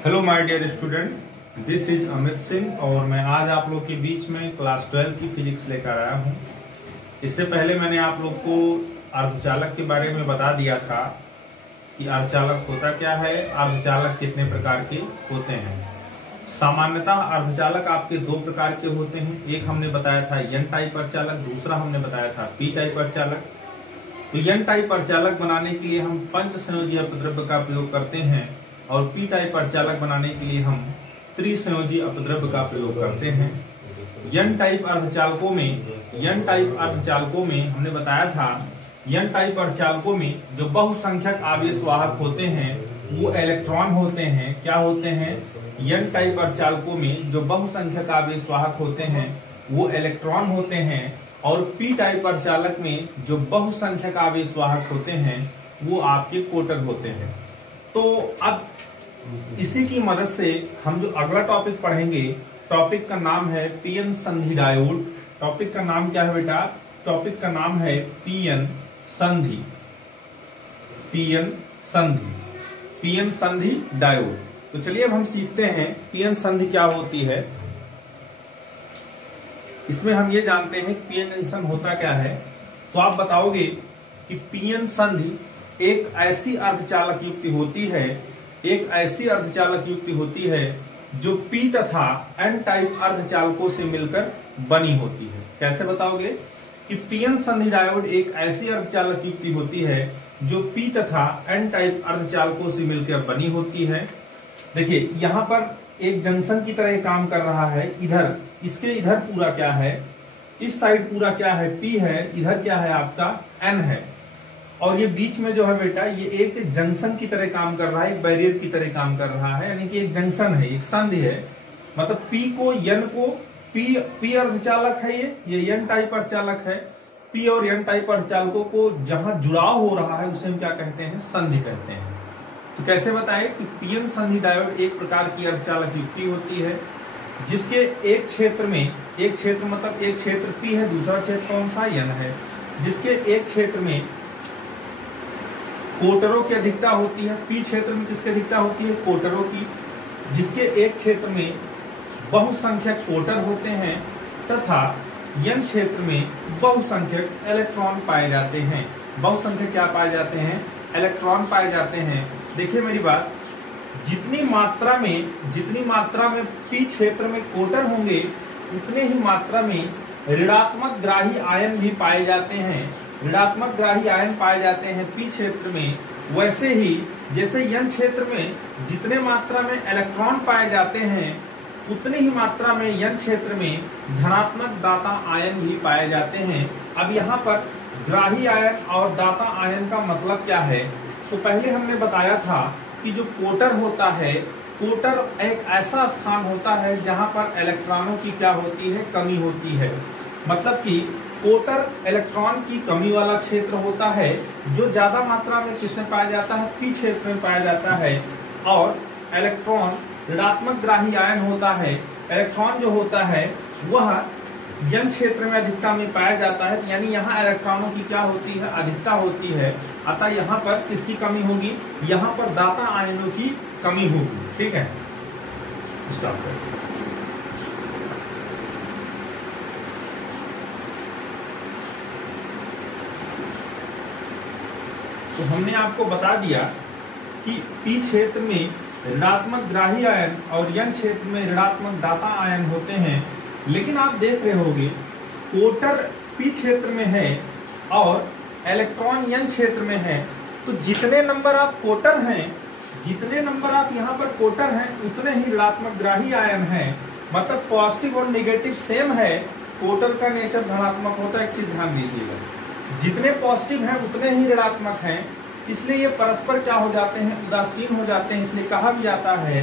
Hello my dear student, this is Amit Singh और मैं आज आप लोग के बीच में क्लास 12 की फिजिक्स लेकर आया हूँ। इससे पहले मैंने आप लोग को अर्धचालक के बारे में बता दिया था कि अर्धचालक होता क्या है, अर्धचालक कितने प्रकार के होते हैं। सामान्यतः अर्धचालक आपके दो प्रकार के होते हैं। एक हमने बताया था एन टाइप अर्धचालक, दूसरा हमने बताया था पी टाइप अर्धचालक। तो एन टाइप अर्धचालक बनाने के लिए हम पंचसंयोजी अपद्रव्य का प्रयोग करते हैं और पी टाइप अर्धचालक बनाने के लिए हम त्रिसंयोजी अपद्रव्य का प्रयोग करते हैं। एन टाइप अर्धचालकों में हमने बताया था, एन टाइप अर्धचालकों में जो बहुसंख्यक आवेश वाहक होते हैं वो इलेक्ट्रॉन होते हैं। क्या होते हैं? एन टाइप अर्धचालकों में जो बहुसंख्यक आवेश वाहक होते हैं वो इलेक्ट्रॉन होते हैं और पी टाइप अर्धचालक में जो बहुसंख्यक आवेश वाहक होते हैं वो आपके कोटर होते हैं। तो अब इसी की मदद से हम जो अगला टॉपिक पढ़ेंगे, टॉपिक का नाम है पीएन संधि डायोड। टॉपिक का नाम क्या है बेटा? टॉपिक का नाम है पीएन संधि। पीएन संधि डायोड। तो चलिए अब हम सीखते हैं पीएन संधि क्या होती है। इसमें हम ये जानते हैं कि पीएन जंक्शन होता क्या है। तो आप बताओगे कि पीएन संधि एक ऐसी अर्धचालक युक्ति होती है जो पी तथा एन टाइप अर्धचालकों से मिलकर बनी होती है। कैसे बताओगे कि पीएन संधि डायोड एक ऐसी अर्धचालक युक्ति होती है जो पी तथा एन टाइप अर्धचालकों से मिलकर बनी होती है। देखिए यहाँ पर एक जंक्शन की तरह काम कर रहा है। इधर इसके इधर पूरा क्या है, इस साइड पूरा क्या है, पी है, इधर क्या है आपका एन है और ये बीच में जो है बेटा ये एक जंक्शन की तरह काम कर रहा है, एक बैरियर की तरह काम कर रहा है। यानी कि एक जंक्शन है, एक संधि है। मतलब पी को एन को पी अर्धचालक है, ये एन टाइप अर्धचालक है। पी और एन टाइप अर्धचालकों को जहां जुड़ाव हो रहा है उसे हम क्या कहते हैं? संधि कहते हैं। तो कैसे बताएं कि पीएन संधि डायोड एक प्रकार की अर्धचालक युक्ति होती है जिसके एक क्षेत्र मतलब एक क्षेत्र पी है, दूसरा क्षेत्र कौन सा? एन है। जिसके एक क्षेत्र में कोटरों की अधिकता होती है। पी क्षेत्र में किसकी अधिकता होती है? कोटरों की। जिसके एक क्षेत्र में बहुसंख्यक कोटर होते हैं तथा एन क्षेत्र में बहुसंख्यक इलेक्ट्रॉन पाए जाते हैं। बहुसंख्यक क्या पाए जाते हैं? इलेक्ट्रॉन पाए जाते हैं। देखिए मेरी बात, जितनी मात्रा में पी क्षेत्र में कोटर होंगे उतने ही मात्रा में ऋणात्मक ग्राही आयन भी पाए जाते हैं। ऋणात्मक ग्राही आयन पाए जाते हैं पी क्षेत्र में। वैसे ही जैसे एन क्षेत्र में जितने मात्रा में इलेक्ट्रॉन पाए जाते हैं उतनी ही मात्रा में एन क्षेत्र में धनात्मक दाता आयन भी पाए जाते हैं। अब यहाँ पर ग्राही आयन और दाता आयन का मतलब क्या है? तो पहले हमने बताया था कि जो कोटर होता है, कोटर एक ऐसा स्थान होता है जहां पर इलेक्ट्रॉनों की क्या होती है? कमी होती है। मतलब कि कोटर इलेक्ट्रॉन की कमी वाला क्षेत्र होता है जो ज्यादा मात्रा में किसमें पाया जाता है? पी क्षेत्र में पाया जाता है। और इलेक्ट्रॉन ऋणात्मक ग्राही आयन होता है। इलेक्ट्रॉन जो होता है वह एन क्षेत्र में अधिकता में पाया जाता है। यानी यहाँ इलेक्ट्रॉनों की क्या होती है? अधिकता होती है। अतः यहाँ पर किसकी कमी होगी? यहाँ पर दाता आयनों की कमी होगी। ठीक है, स्टॉप करें। तो हमने आपको बता दिया कि पी क्षेत्र में ऋणात्मक ग्राही आयन और एन क्षेत्र में ऋणात्मक दाता आयन होते हैं। लेकिन आप देख रहे होंगे कोटर पी क्षेत्र में है और इलेक्ट्रॉन एन क्षेत्र में है। तो जितने नंबर आप यहाँ पर कोटर हैं उतने ही ऋणात्मक ग्राही आयन हैं। मतलब पॉजिटिव और नेगेटिव सेम है। कोटर का नेचर धनात्मक होता है। एक चीज ध्यान दीजिएगा, जितने पॉजिटिव हैं उतने ही ऋणात्मक हैं। इसलिए ये परस्पर क्या हो जाते हैं? उदासीन हो जाते हैं। इसलिए कहा भी जाता है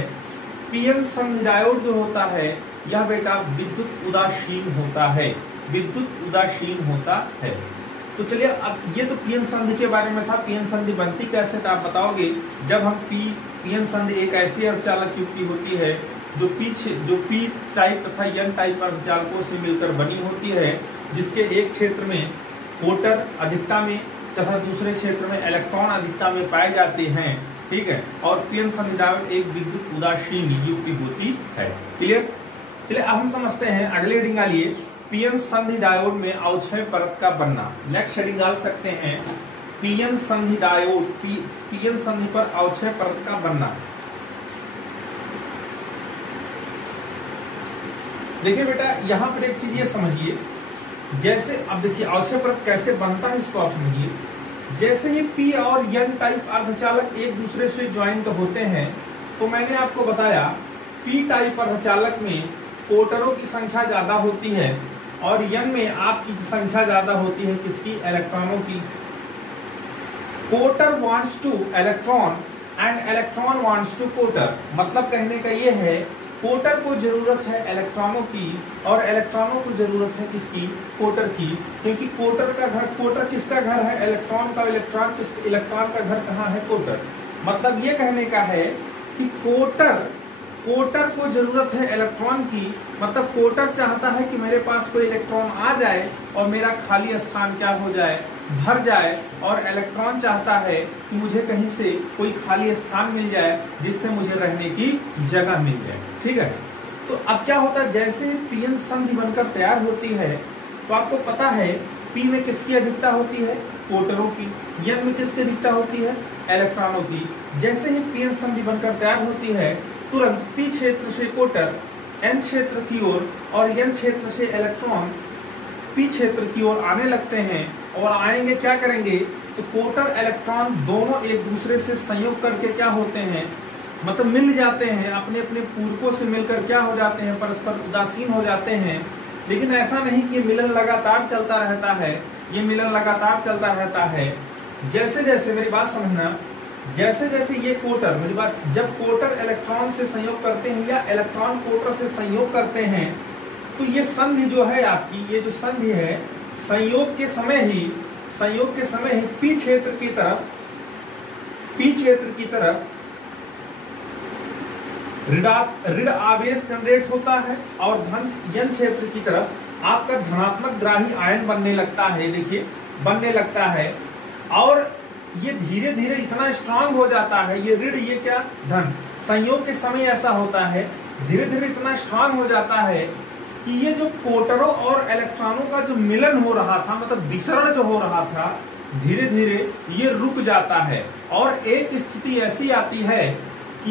पीएन संधि डायोड जो होता है यह बेटा विद्युत उदासीन होता है। तो चलिए अब ये तो पीएन संधि के बारे में था। पीएन संधि बनती कैसे था आप बताओगे? जब हम पीएन संधि एक ऐसी अर्धचालक युक्ति होती है जो पी टाइप तथा एन टाइप अर्धचालकों से मिलकर बनी होती है, जिसके एक क्षेत्र में कोटर अधिकता में तथा दूसरे क्षेत्र में इलेक्ट्रॉन अधिकता में पाए जाते हैं। ठीक है, और पीएन संधि डायोड एक विद्युत उदासीन युक्ति होती है। क्लियर? चलिए अब हम समझते हैं अगले हेडिंग का लिए पीएन संधि डायोड में अवक्षय परत का बनना। नेक्स्ट हेडिंग डाल सकते हैं पीएन संधि डायोड, पीएन संधि पर अवक्षय परत का बनना। देखिए बेटा यहां पर एक चीज ये समझिए, जैसे अब देखिए अवक्षय परत कैसे बनता है इसको आप समझिए। जैसे ही पी और एन टाइप अर्धचालक एक दूसरे से ज्वाइंट होते हैं, तो मैंने आपको बताया पी टाइप अर्धचालक में कोटरों की संख्या ज्यादा होती है और एन में आपकी संख्या ज्यादा होती है किसकी? इलेक्ट्रॉनों की। Quarter wants two electron and electron wants to quarter. मतलब कहने का यह है कोटर को जरूरत है इलेक्ट्रॉनों की और इलेक्ट्रॉनों को जरूरत है किसकी? कोटर की। क्योंकि कोटर किसका घर है? इलेक्ट्रॉन का। इलेक्ट्रॉन का घर कहाँ है? कोटर। मतलब ये कहने का है कि कोटर को जरूरत है इलेक्ट्रॉन की। मतलब कोटर चाहता है कि मेरे पास कोई इलेक्ट्रॉन आ जाए और मेरा खाली स्थान क्या हो जाए? भर जाए। और इलेक्ट्रॉन चाहता है कि मुझे कहीं से कोई खाली स्थान मिल जाए जिससे मुझे रहने की जगह मिल जाए। ठीक है, तो अब क्या होता है, जैसे पीएन संधि बनकर तैयार होती है तो आपको पता है पी में किसकी अधिकता होती है? कोटरों की। एन में किसकी अधिकता होती है? इलेक्ट्रॉनों की। जैसे ही पीएन संधि बनकर तैयार होती है तुरंत पी क्षेत्र से कोटर एन क्षेत्र की ओर और एन क्षेत्र से इलेक्ट्रॉन पी क्षेत्र की ओर आने लगते हैं। और आएंगे क्या करेंगे? तो कोटर इलेक्ट्रॉन दोनों एक दूसरे से संयोग करके क्या होते हैं? मतलब मिल जाते हैं, अपने अपने पूरकों से मिलकर क्या हो जाते हैं? परस्पर उदासीन हो जाते हैं। लेकिन ऐसा नहीं कि मिलन लगातार चलता रहता है, ये मिलन लगातार चलता रहता है। जैसे जैसे मेरी बात समझना, जैसे जैसे ये कोटर, मेरी बात, जब कोटर इलेक्ट्रॉन से संयोग करते हैं या इलेक्ट्रॉन कोटर से संयोग करते हैं तो ये संधि जो है आपकी, ये जो संधि है संयोग के समय ही पी क्षेत्र की तरफ ऋण आवेश जनरेट होता है और धन एन क्षेत्र की तरफ आपका धनात्मक ग्राही आयन बनने लगता है। देखिए बनने लगता है और ये धीरे धीरे इतना स्ट्रांग हो जाता है, ये ऋण ये क्या? धन। संयोग के समय ऐसा होता है, धीरे धीरे इतना स्ट्रांग हो जाता है कि ये जो कोटरों और इलेक्ट्रॉनों का जो मिलन हो रहा था, मतलब विसरण जो हो रहा था, धीरे धीरे ये रुक जाता है। और एक स्थिति ऐसी आती है कि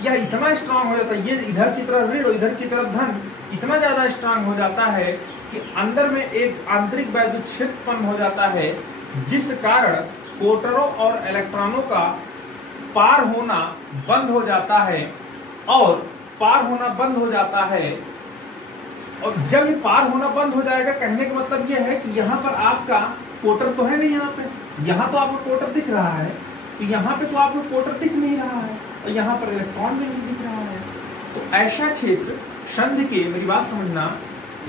यह इतना स्ट्रांग हो जाता है, ये इधर की तरफ ऋण और इधर की तरफ धन इतना ज्यादा स्ट्रांग हो जाता है कि अंदर में एक आंतरिक वैद्युत क्षेत्र उत्पन्न हो जाता है, जिस कारण कोटरों और इलेक्ट्रॉनों का पार होना बंद हो जाता है। और पार होना बंद हो जाता है, और जब ये पार होना बंद हो जाएगा, कहने का मतलब ये है कि यहाँ पर आपका कोटर तो है नहीं, यहाँ तो आपको कोटर दिख रहा है, तो यहाँ पे तो आपको कोटर दिख नहीं रहा है और यहाँ पर इलेक्ट्रॉन भी नहीं दिख रहा है। तो ऐसा क्षेत्र संधि के, मेरी बात समझना,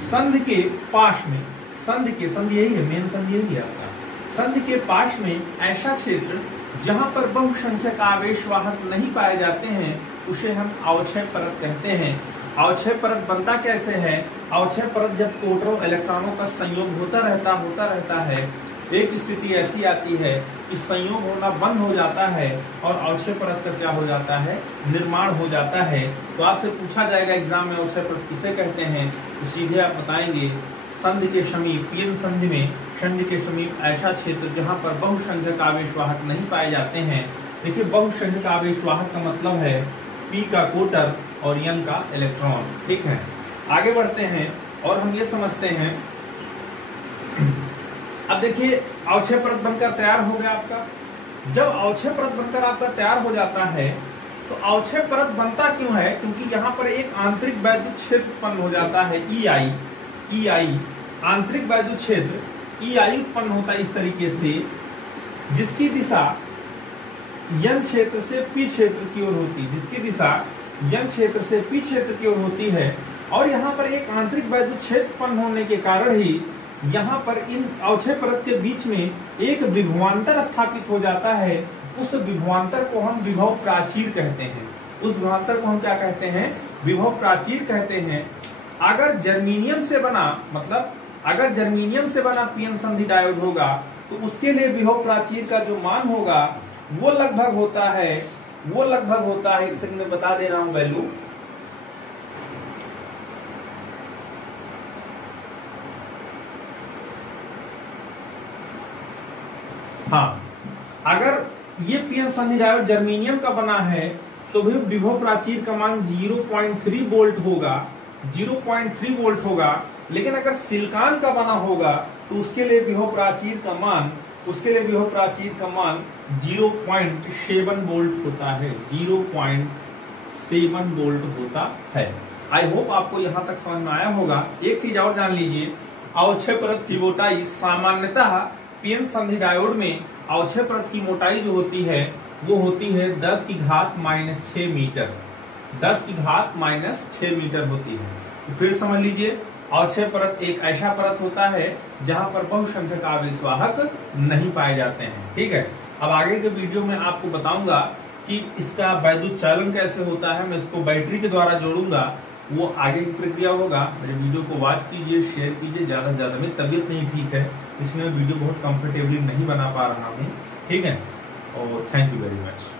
संधि के पास में, संधि यही है, मेन संधि यही है आपका, संधि के पास में ऐसा क्षेत्र जहां पर बहुसंख्यक आवेश वाहक नहीं पाए जाते हैं उसे हम अवक्षय परत कहते हैं। अवक्षय परत बनता कैसे है? अवक्षय परत जब कोटरों इलेक्ट्रॉनों का संयोग होता रहता है, एक स्थिति ऐसी आती है कि संयोग होना बंद हो जाता है और अवक्षय परत का क्या हो जाता है? निर्माण हो जाता है। तो आपसे पूछा जाएगा एग्जाम में अवक्षय परत किसे कहते हैं, तो सीधे आप बताएंगे संधि के समीप, पीएन संधि में संधि के समीप ऐसा क्षेत्र जहां पर बहुसंख्यक आवेश वाहक नहीं पाए जाते हैं। देखिए बहुसंख्यक आवेश वाहक का मतलब है पी का कोटर और एन का इलेक्ट्रॉन। ठीक है, आगे बढ़ते हैं और हम ये समझते हैं। अब देखिए अवक्षय परत बनकर तैयार हो गया आपका। जब अवक्षय परत बनकर आपका तैयार हो जाता है तो अवक्षय परत बनता क्यों है? क्योंकि यहाँ पर एक आंतरिक वैद्युत क्षेत्र उत्पन्न हो जाता है, EI आंतरिक वैद्युत क्षेत्र EI उत्पन्न होता है इस तरीके से, जिसकी दिशा एन क्षेत्र से पी क्षेत्र की ओर होती है, जिसकी दिशा एन क्षेत्र से पी क्षेत्र की ओर होती है। और यहाँ पर एक आंतरिक वैद्युत क्षेत्र उत्पन्न होने के कारण ही यहाँ पर इन अवक्षय परत के बीच में एक विभवांतर स्थापित हो जाता है। उस विभवांतर को हम विभव प्राचीर कहते हैं। उस विभवांतर को हम क्या कहते हैं? विभव प्राचीर कहते हैं। अगर जर्मेनियम से बना, मतलब अगर जर्मेनियम से बना पीएन संधि डायोड होगा तो उसके लिए विभव प्राचीर का जो मान होगा वो लगभग होता है एक सेकंड में बता दे रहा हूं वैल्यू। हाँ, अगर ये पीएन संधि डायोड जर्मेनियम का बना है तो भी विभव प्राचीर का मान 0.3 वोल्ट होगा, 0.3 वोल्ट होगा। लेकिन अगर सिलिकॉन का बना होगा तो उसके लिए विभव प्राचीर का मान 0.7 वोल्ट होता है, 0.7 वोल्ट होता है। आई होप आपको यहां तक समझ में आया होगा। एक चीज और जान लीजिए, अवक्षय परत की मोटाई सामान्यतः पीएन संधि डायोड में अवक्षय परत की मोटाई जो होती है वो होती है 10⁻⁻6 मीटर, 10⁻⁻6 मीटर होती है। तो फिर समझ लीजिए, अवक्षय परत एक ऐसा परत होता है जहां पर बहुसंख्यक आवेश वाहक नहीं पाए जाते हैं। ठीक है, अब आगे के वीडियो में आपको बताऊंगा कि इसका वैद्युत चालन कैसे होता है। मैं इसको बैटरी के द्वारा जोड़ूंगा, वो आगे की प्रक्रिया होगा। मेरे वीडियो को वॉच कीजिए, शेयर कीजिए ज्यादा से ज्यादा। मेरी तबीयत नहीं ठीक है, इसलिए वीडियो बहुत कंफर्टेबली नहीं बना पा रहा हूँ। ठीक है, और थैंक यू वेरी मच।